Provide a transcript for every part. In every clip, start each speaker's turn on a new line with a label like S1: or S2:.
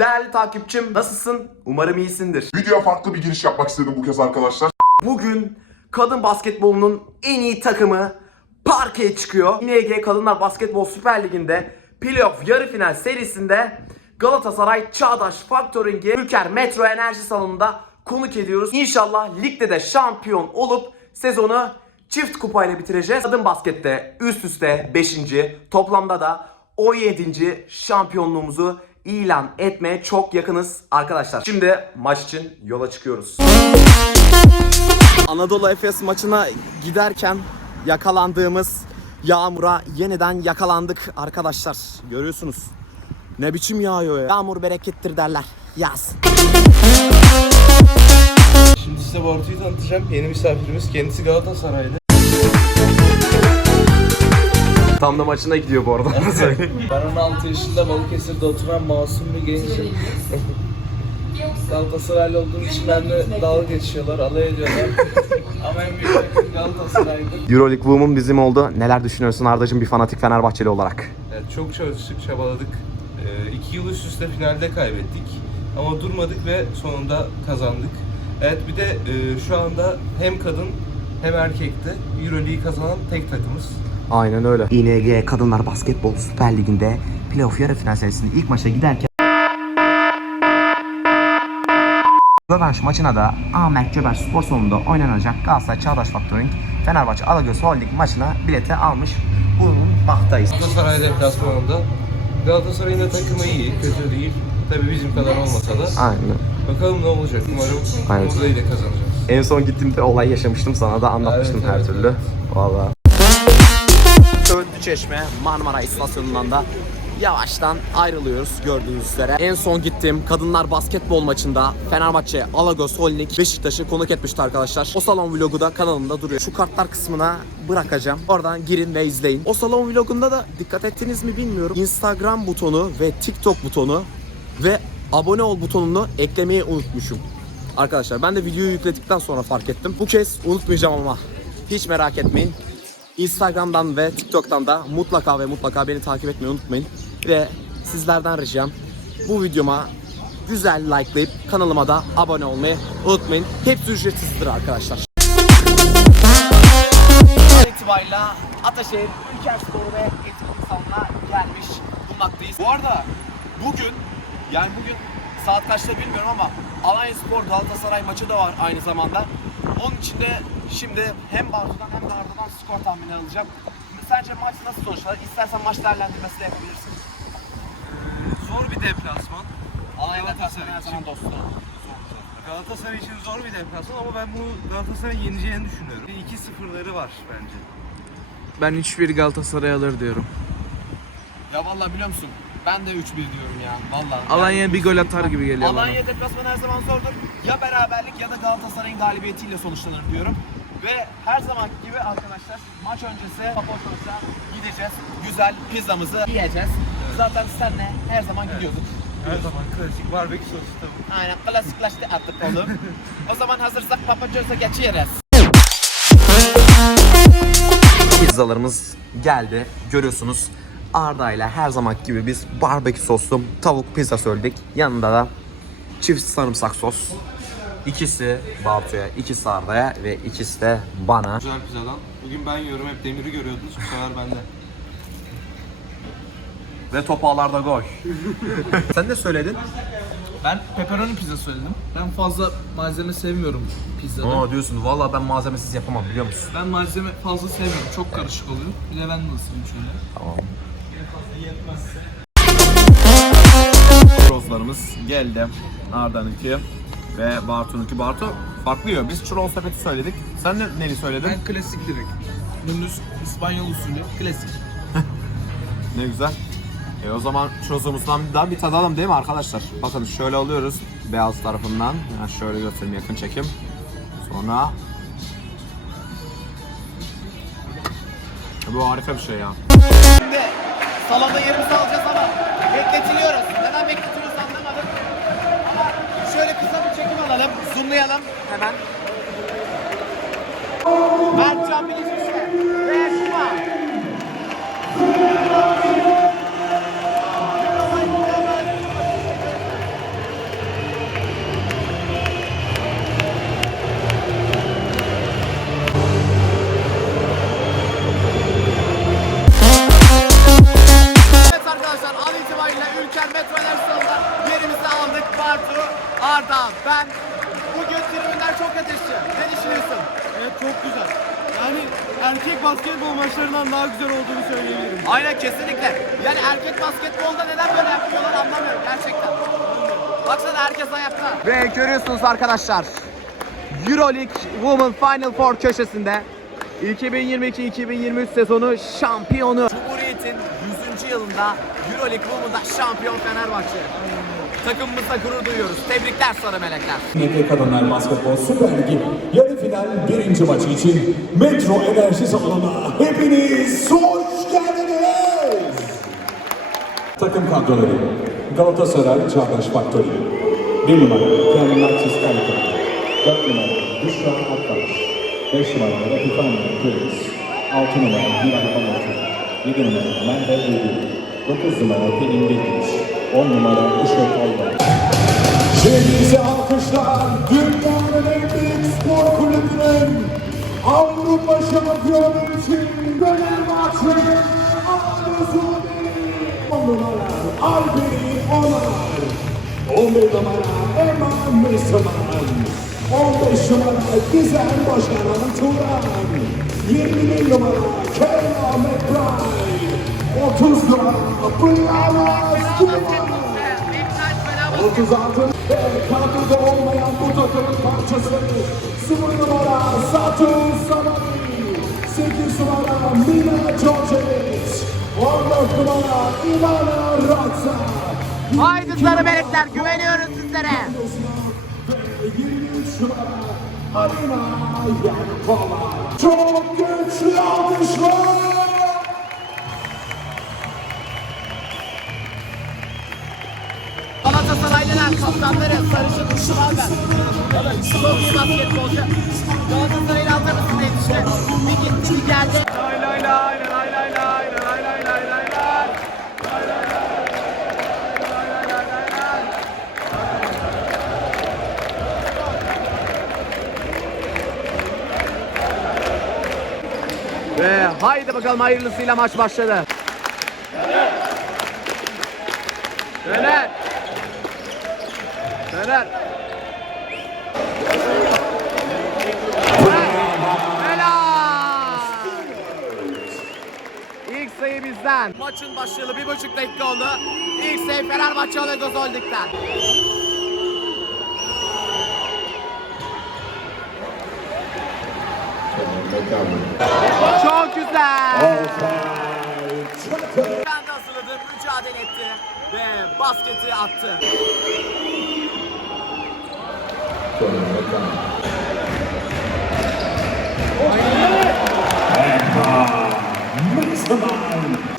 S1: Değerli takipçim nasılsın? Umarım iyisindir. Videoya farklı bir giriş yapmak istedim bu kez arkadaşlar. Bugün kadın basketbolunun en iyi takımı parkeye çıkıyor. İNG Kadınlar Basketbol Süper Ligi'nde playoff yarı final serisinde Galatasaray Çağdaş Factoring'i Ülker Metro Enerji Salonu'nda konuk ediyoruz. İnşallah ligde de şampiyon olup sezonu çift kupayla bitireceğiz. Kadın baskette üst üste 5. toplamda da 17. şampiyonluğumuzu ilan etmeye çok yakınız arkadaşlar. Şimdi maç için yola çıkıyoruz. Anadolu Efes maçına giderken yakalandığımız yağmura yeniden yakalandık arkadaşlar. Görüyorsunuz. Ne biçim yağıyor ya. Yağmur berekettir derler. Yaz. Şimdi size Bartu'yu tanıtacağım. Yeni misafirimiz. Kendisi Galatasaraylı. Tam da maçına gidiyor bu arada.
S2: Ben 16 yaşında Balıkesir'de oturan masum bir gencim. Galatasaraylı olduğum için benimle dalga geçiyorlar, alay ediyorlar. Ama en büyük rakibim Galatasaray'dı.
S1: Euroleague Women bizim oldu. Neler düşünüyorsun Arda'cığım bir fanatik Fenerbahçeli olarak?
S2: Evet, çok çalıştık, çabaladık. Ee, iki yıl üst üste finalde kaybettik. Ama durmadık ve sonunda kazandık. Evet bir de e, şu anda hem kadın hem erkekte Euroleague'i kazanan tek takımız.
S1: Aynen öyle. İNG Kadınlar Basketbol Süper Ligi'nde playoff yarı final serisinde ilk maça giderken Rövanş maçına da Ahmet Cöber Spor Salonu'nda oynanacak Galatasaray Çağdaş Factoring Fenerbahçe Alagöz Holding maçına bileti almış bulunmaktayız.
S2: Galatasaray deplasmanında Galatasaray'ın da takımı iyi, kötü değil. Tabii bizim kadar olmasa da. Aynen. Bakalım ne olacak. Umarım Aynen. da kazanacağız.
S1: En son gittiğimde olay yaşamıştım sana da anlatmıştım Evet, her evet, türlü. evet. Valla. Söğütlü Çeşme Marmara istasyonundan da yavaştan ayrılıyoruz gördüğünüz üzere. En son gittiğim kadınlar basketbol maçında Fenerbahçe Alagos Holding Beşiktaş'ı konuk etmişti arkadaşlar. O salon vlogu da kanalımda duruyor. Şu kartlar kısmına bırakacağım. Oradan girin ve izleyin. O salon vlogunda da dikkat ettiniz mi bilmiyorum. Instagram butonu ve TikTok butonu ve abone ol butonunu eklemeyi unutmuşum. Arkadaşlar ben de videoyu yükledikten sonra fark ettim. Bu kez unutmayacağım ama hiç merak etmeyin. Instagram'dan ve TikTok'tan da mutlaka ve mutlaka beni takip etmeyi unutmayın. Ve sizlerden ricam bu videoma güzel likelayıp kanalıma da abone olmayı unutmayın. Hepsi ücretsizdir arkadaşlar. itibariyle Ataşehir Ülker Sporu ve etkinlik salonuna gelmiş bulunmaktayız. Bu arada bugün yani bugün saat kaçta bilmiyorum ama Alanya Spor Galatasaray maçı da var aynı zamanda. Onun için de şimdi hem Bartu'dan hem de Arda'dan skor tahmini alacağım. Sence maç nasıl sonuçlanır? İstersen maç değerlendirmesi de yapabilirsin.
S2: Zor bir deplasman. Alanya Galatasaray her için. zaman dostu. Galatasaray için zor bir deplasman ama ben bu Galatasaray'ın yeneceğini düşünüyorum. 2-0'ları var bence.
S1: Ben 3-1 Galatasaray alır diyorum. Ya vallahi biliyor musun? Ben de 3-1 diyorum ya. Vallahi. Alanya bir gol atar gibi geliyor bana. Alanya deplasmanı her zaman zordur. Ya beraberlik ya da Galatasaray'ın galibiyetiyle sonuçlanır diyorum. Ve her zaman gibi arkadaşlar maç öncesi Papaşos'a gideceğiz. Güzel pizzamızı yiyeceğiz. Zaten senle her zaman gidiyorduk.
S2: Her zaman klasik barbekü sosu
S1: tabii. Aynen klasikleşti artık oğlum. o zaman hazırsak Papaşos'a geçiyoruz. Pizzalarımız geldi. Görüyorsunuz. Arda ile her zaman gibi biz barbekü soslu tavuk pizza söyledik. Yanında da çift sarımsak sos. İkisi Bartu'ya, ikisi Arda'ya ve ikisi de bana.
S2: Güzel pizzadan. Bugün ben yiyorum hep Demir'i görüyordunuz. Bu sefer bende.
S1: Ve topağlarda gol. Sen de söyledin.
S2: Ben pepperoni pizza söyledim. Ben fazla malzeme sevmiyorum pizzada. Aa
S1: diyorsun valla ben malzemesiz yapamam biliyor musun?
S2: Ben malzeme fazla sevmiyorum. Çok karışık oluyor. Bir de ben ısırayım şöyle. Tamam.
S1: Churroslarımız geldi. Arda'nınki ve Bartu'nunki. Bartu farklı yiyor. Biz churros sepeti söyledik. Sen ne, neli söyledin?
S2: Ben klasik direkt. Dümdüz İspanyol usulü. Klasik.
S1: Ne güzel. E o zaman churrosumuzdan da bir tadalım değil mi arkadaşlar? Bakın şöyle alıyoruz beyaz tarafından. Ha, şöyle göstereyim yakın çekim. Sonra bu harika bir şey ya. Salonda yerimizi alacağız ama bekletiliyoruz. Neden bekletiliyoruz anlamadım. Ama şöyle kısa bir çekim alalım. Zoomlayalım hemen. Mertcan Biliciş'e ve herkes ayakta. Ve görüyorsunuz arkadaşlar. Euroleague Women Final Four köşesinde 2022-2023 sezonu şampiyonu. Cumhuriyet'in 100. yılında Euroleague Women'da şampiyon Fenerbahçe. Takımımızla gurur duyuyoruz. Tebrikler Sarı Melekler. Milli Kadınlar Basketbol Süper Ligi yarı final birinci maçı için Metro Enerji Salonu'na hepiniz hoş geldiniz. Takım kadroları Galatasaray Çağdaş Faktörü bir numara Kerem Narcis Kalite. Dört numara Büşra Akbaş. Beş numara Latifane Kırgız. Altı numara Hilal Pamatı. Yedi numara Merve Uygur. Dokuz numara Pelin Bekmiş. On numara Işık Alba. Şehrimizi alkışlar. Dünyanın en büyük spor kulübünün Avrupa şampiyonu için döner maçı Arzu Onlara, Alberi Onar. 11 numara Eman Müslüman 15 numara Gizem Başaran Turan. 21 numara Keyla McBride. 30 numara Brianna Stewart 36 ve kadroda olmayan bu takımın parçası. 0 numara Satu Samani 8 numara Mina Djordjevic 14 numara Ivana Ratsa Haydi Sarı Melekler güveniyoruz sizlere. ve 23 numara Alina Yankova Çok güçlü alkışlar Galatasaraylılar kaptanları sarışın ışılar ben. Çok iyi basketbolcu. Galatasaraylı altar mısın işte. Bir gitti bir geldi. Haydi bakalım hayırlısıyla maç başladı. Fener. Fener. Helal. İlk sayı bizden. Maçın başlayalı bir buçuk dakika oldu. İlk sayı Fenerbahçe Alagos Holding'den. Çok güzel. Kendi hazırladı, mücadele etti ve basketi attı.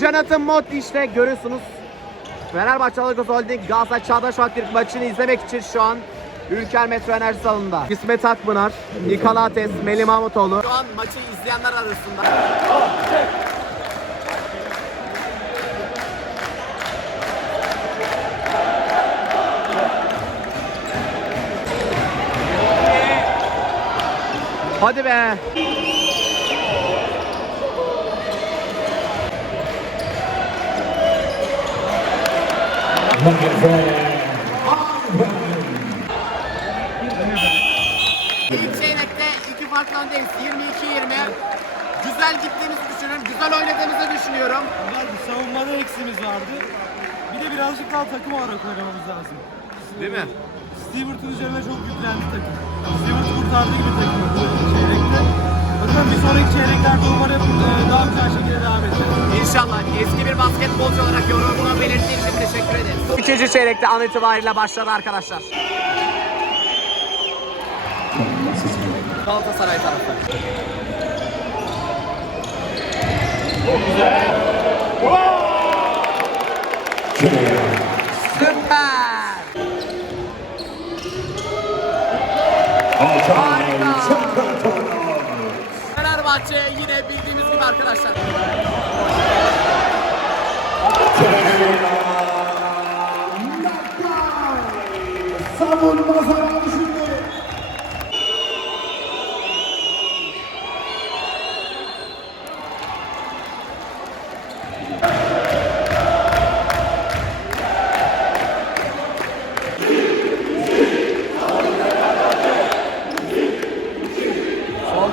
S1: Jonathan Mott işte görüyorsunuz. Fenerbahçe Alagos Holding Galatasaray Çağdaş Vakti maçını izlemek için şu an Ülker Metro Enerji Salonu'nda. İsmet Akpınar, Nikolates, Melih Mahmutoğlu. Şu an maçı izleyenler arasında. Hadi be. İlk öndeyiz. 22-20. Güzel gittiğimizi düşünüyorum. Güzel oynadığımızı düşünüyorum.
S2: Vardı, savunmada eksimiz vardı. Bir de birazcık daha takım olarak oynamamız lazım. Değil mi? Stewart'ın üzerine çok yüklendi takım. Stewart kurtardı gibi takımı bu çeyrekte. Yüzden bir sonraki çeyreklerde umarım e, daha güzel şekilde devam edeceğiz.
S1: İnşallah eski bir basketbolcu olarak yorumunu belirttiğin için teşekkür ederiz. Üçüncü çeyrekte an itibariyle başladı arkadaşlar. Galatasaray taraftarı. Çok güzel. Süper. Fenerbahçe yine bildiğimiz gibi arkadaşlar. Savunma zamanı.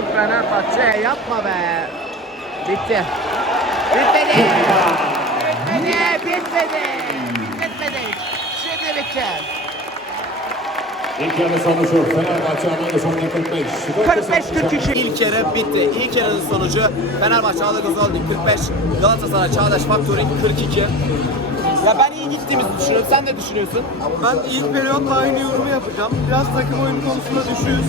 S1: Fenerbahçe yapma be. Bitti. Bitmedi. Bitmedi. Bitmedi. Bitmedi. Şimdi bitti. İlk yarı sonucu Fenerbahçe Alanya sonunda 45. 45-42. İlk yarı bitti. İlk yarının sonucu Fenerbahçe Alagöz Holding 45, Galatasaray Çağdaş Factoring 42. Gittiğimizi düşünüyorum. Sen ne düşünüyorsun?
S2: Ben ilk periyotla aynı yorumu yapacağım. Biraz takım oyunu konusunda düşüyoruz.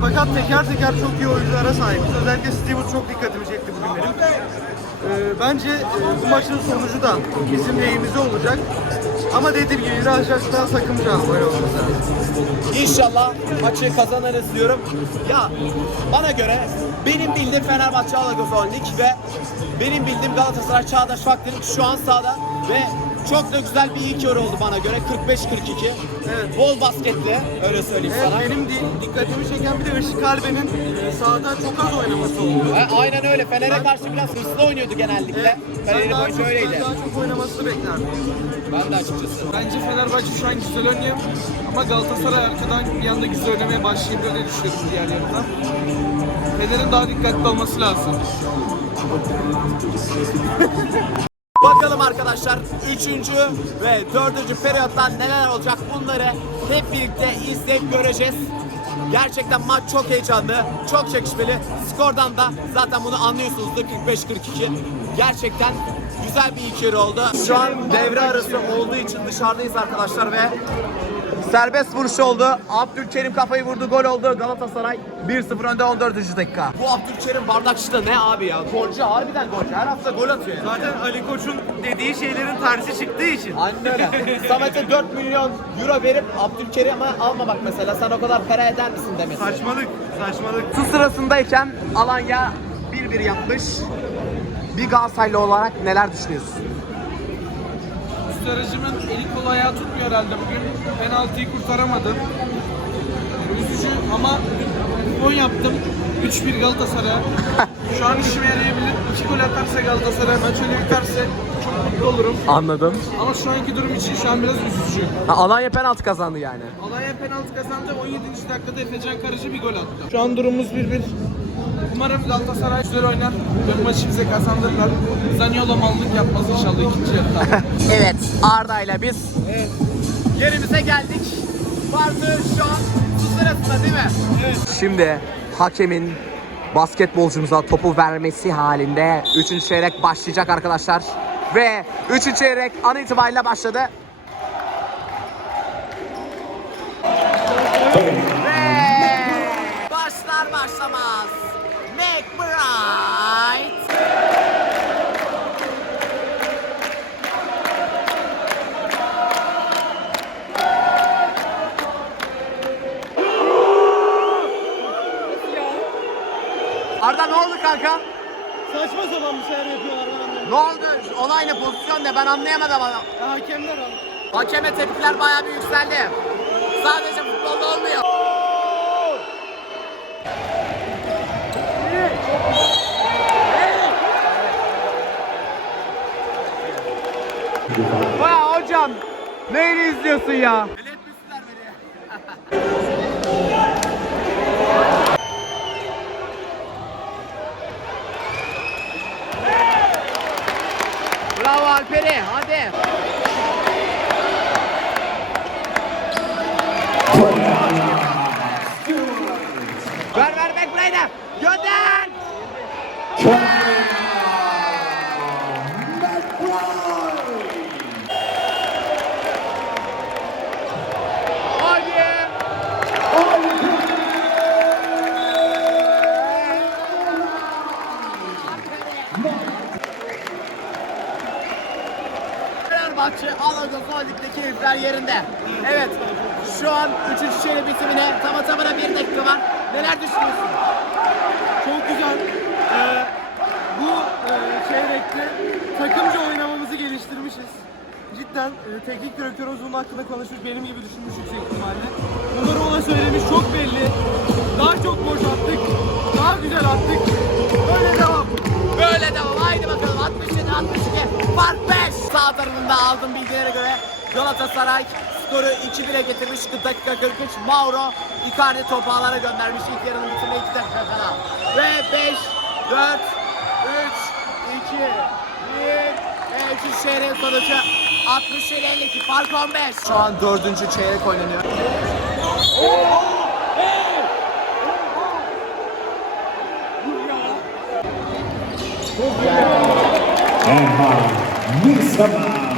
S2: Fakat teker teker çok iyi oyunculara sahibiz. Özellikle Stewart çok dikkatimi çekti bugün benim. Ee, bence e, bu maçın sonucu da bizim lehimize olacak. Ama dediğim gibi birazcık daha takımca oynamamız lazım.
S1: İnşallah maçı kazanırız diyorum. Ya bana göre benim bildiğim Fenerbahçe Alagöz Holding ve benim bildiğim Galatasaray Çağdaş Factoring şu an sahada ve çok da güzel bir ilk yarı oldu bana göre 45-42. Evet. Bol basketli öyle söyleyeyim Evet, sana.
S2: benim di- dikkatimi çeken bir de Işık Kalbe'nin e, sahada çok az oynaması oldu.
S1: E, aynen öyle. Fener'e karşı biraz hırslı oynuyordu genellikle. Ben Fener'in daha oyuncu çok, öyleydi. ben daha
S2: çok oynamasını beklerdim.
S1: Ben de açıkçası.
S2: Bence Fenerbahçe şu an güzel oynuyor. Ama Galatasaray arkadan bir anda güzel oynamaya başlayabilir diye düşünüyorum diğer yarıda. Fener'in daha dikkatli olması lazım.
S1: Bakalım arkadaşlar 3. ve 4. periyottan neler olacak bunları hep birlikte izleyip göreceğiz. Gerçekten maç çok heyecanlı, çok çekişmeli. Skordan da zaten bunu anlıyorsunuzdur 45-42. Gerçekten güzel bir yarı oldu. Şu an devre arası olduğu için dışarıdayız arkadaşlar ve Serbest vuruş oldu. Abdülkerim kafayı vurdu. Gol oldu. Galatasaray 1-0 önde 14. dakika. Bu Abdülkerim bardakçı da ne abi ya? Golcü harbiden golcü. Her hafta gol atıyor. yani.
S2: Zaten Ali Koç'un dediği şeylerin tersi çıktığı için.
S1: Aynen öyle. Samet'e 4 milyon euro verip Abdülkerim'i almamak mesela. Sen o kadar para eder misin demesi.
S2: Saçmalık, saçmalık.
S1: Su sırasındayken Alanya 1-1 yapmış. Bir Galatasaraylı olarak neler düşünüyorsun?
S2: Üst aracımın eli ayağı tutmuyor herhalde bugün. Penaltıyı kurtaramadı. Üzücü ama gol yaptım. 3-1 Galatasaray. Şu an işime yarayabilir. 2 gol atarsa Galatasaray maç öyle biterse çok mutlu olurum. Anladım. Ama şu anki durum için şu an biraz üzücü.
S1: Alanya penaltı kazandı yani.
S2: Alanya penaltı kazandı. 17. dakikada Efecan Karıcı bir gol attı. Şu an durumumuz 1-1. Umarım Galatasaray güzel oynar ve maçı bize kazandırırlar. Zaniolo mallık yapmaz inşallah ikinci yarıda.
S1: Evet Arda ile biz yerimize geldik. Bartu şu an su sırasında değil mi? Evet. Şimdi hakemin basketbolcumuza topu vermesi halinde 3. çeyrek başlayacak arkadaşlar. Ve 3. çeyrek an itibariyle başladı. Ve başlar başlamaz Olay ne pozisyon ne? Ben anlayamadım adam.
S2: Ya hakemler abi.
S1: Hakeme tepkiler bayağı bir yükseldi. Sadece futbolda olmuyor. Baya hocam neyini izliyorsun ya? Все. Fenerbahçe Alagöz Holding'de keyifler yerinde. Evet, şu an 3. çeyrek bitimine tamı tamına bir dakika var. Neler düşünüyorsun?
S2: Çok güzel. Ee, bu e, çeyrekte takımca oynamamızı geliştirmişiz. Cidden e, teknik direktörümüz bunun hakkında konuşmuş, benim gibi düşünmüş yüksek ihtimalle. Bunları ona söylemiş, çok belli. Daha çok boş attık, daha güzel attık. Böyle devam. Böyle devam.
S1: Haydi bakalım 67 62 fark 5. Sağ tarafında aldığım bilgilere göre Galatasaray skoru 2-1'e getirmiş. 40 dakika 43. Mauro Icardi topu ağlara göndermiş. İlk yarının bitimine 2 dakika kala. Ve 5, 4, 3, 2, 1 ve 3. çeyreğin sonucu 60 ile 52. Fark 15. Şu an 4. çeyrek oynanıyor. Mixaman.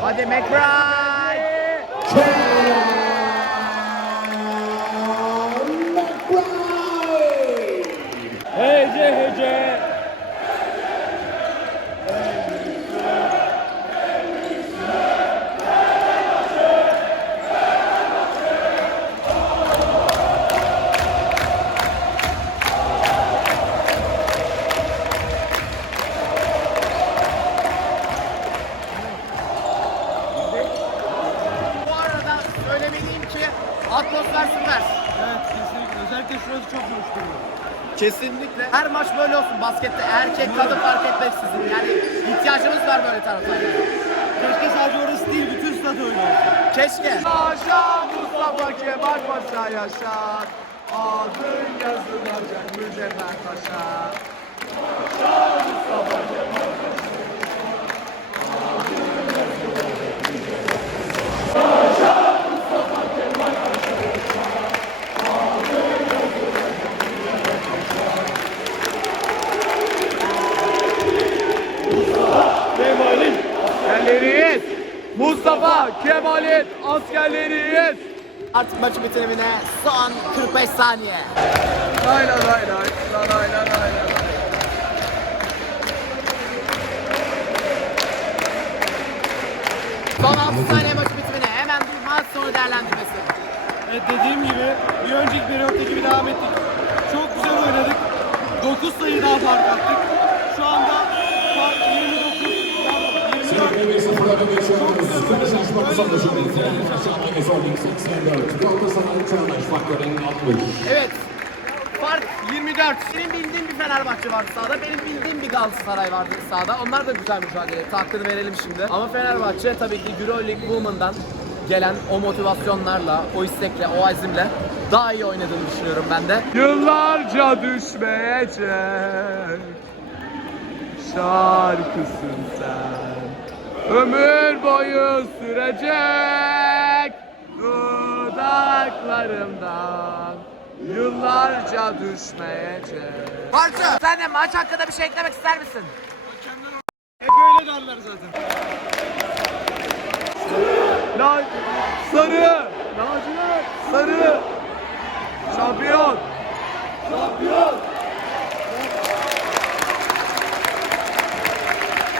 S1: Body McBride. Baskette. Erkek, kadın fark etmeksizin. Yani ihtiyacımız var böyle taraftarlara.
S2: Keşke sadece orası değil bütün stat öyle.
S1: Keşke. Yaşa Mustafa Kemal Paşa yaşa. Adın yazılacak mücevher taşa. Askerleriyiz. Mustafa Kemal'in askerleriyiz. Artık maçı bitirimine son 45 saniye. Lay lay lay lay lay lay lay. Son 6 saniye maçı bitimine hemen bir maç sonu değerlendirmesi.
S2: Evet dediğim gibi bir önceki periottaki bir devam ettik. Çok güzel oynadık. 9 sayı daha fark attık.
S1: Evet. Fark 24. Benim bildiğim bir Fenerbahçe vardı sahada. Benim bildiğim bir Galatasaray vardı sahada. Onlar da güzel mücadele etti. Hakkını verelim şimdi. Ama Fenerbahçe tabii ki Euroleague Women'dan gelen o motivasyonlarla, o istekle, o azimle daha iyi oynadığını düşünüyorum ben de. Yıllarca düşmeyecek şarkısın sen. Ömür boyu sürecek dudaklarımdan. Yıllarca düşmeyecek. Parça! Sen de maç hakkında bir şey eklemek ister misin?
S2: Hep öyle derler zaten. La sarı! Lacivert sarı! Şampiyon! Şampiyon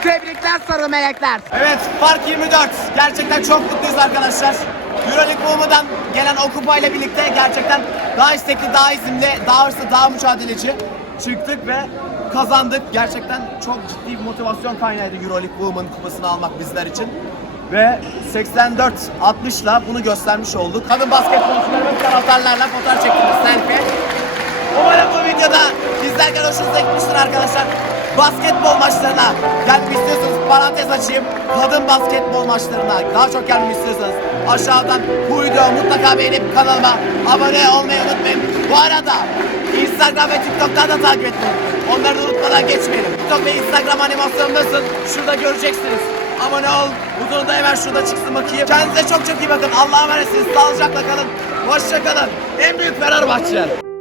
S1: Tebrikler sarı melekler. Evet fark 24. Gerçekten çok mutluyuz arkadaşlar. Euroleague Women'dan gelen o kupayla birlikte gerçekten daha istekli, daha izimli, daha hırslı, daha mücadeleci çıktık ve kazandık. Gerçekten çok ciddi bir motivasyon kaynağıydı Euroleague Women kupasını almak bizler için. Ve 84-60'la bunu göstermiş olduk. Kadın basketbolcularımız taraftarlarla fotoğraf çektiniz selfie. Umarım bu videoda izlerken hoşunuza gitmiştir arkadaşlar. Basketbol maçlarına gelmek istiyorsanız parantez açayım. Kadın basketbol maçlarına daha çok gelmek istiyorsanız aşağıdan bu videoyu mutlaka beğenip kanalıma abone olmayı unutmayın. Bu arada Instagram ve TikTok'tan da takip etmeyin. Onları da unutmadan geçmeyelim. TikTok ve Instagram animasyonundasın. Şurada göreceksiniz. Abone ol. Butonu da hemen şurada çıksın bakayım. Kendinize çok çok iyi bakın. Allah'a emanetsiniz. Sağlıcakla kalın. Hoşça kalın. En büyük Fenerbahçe.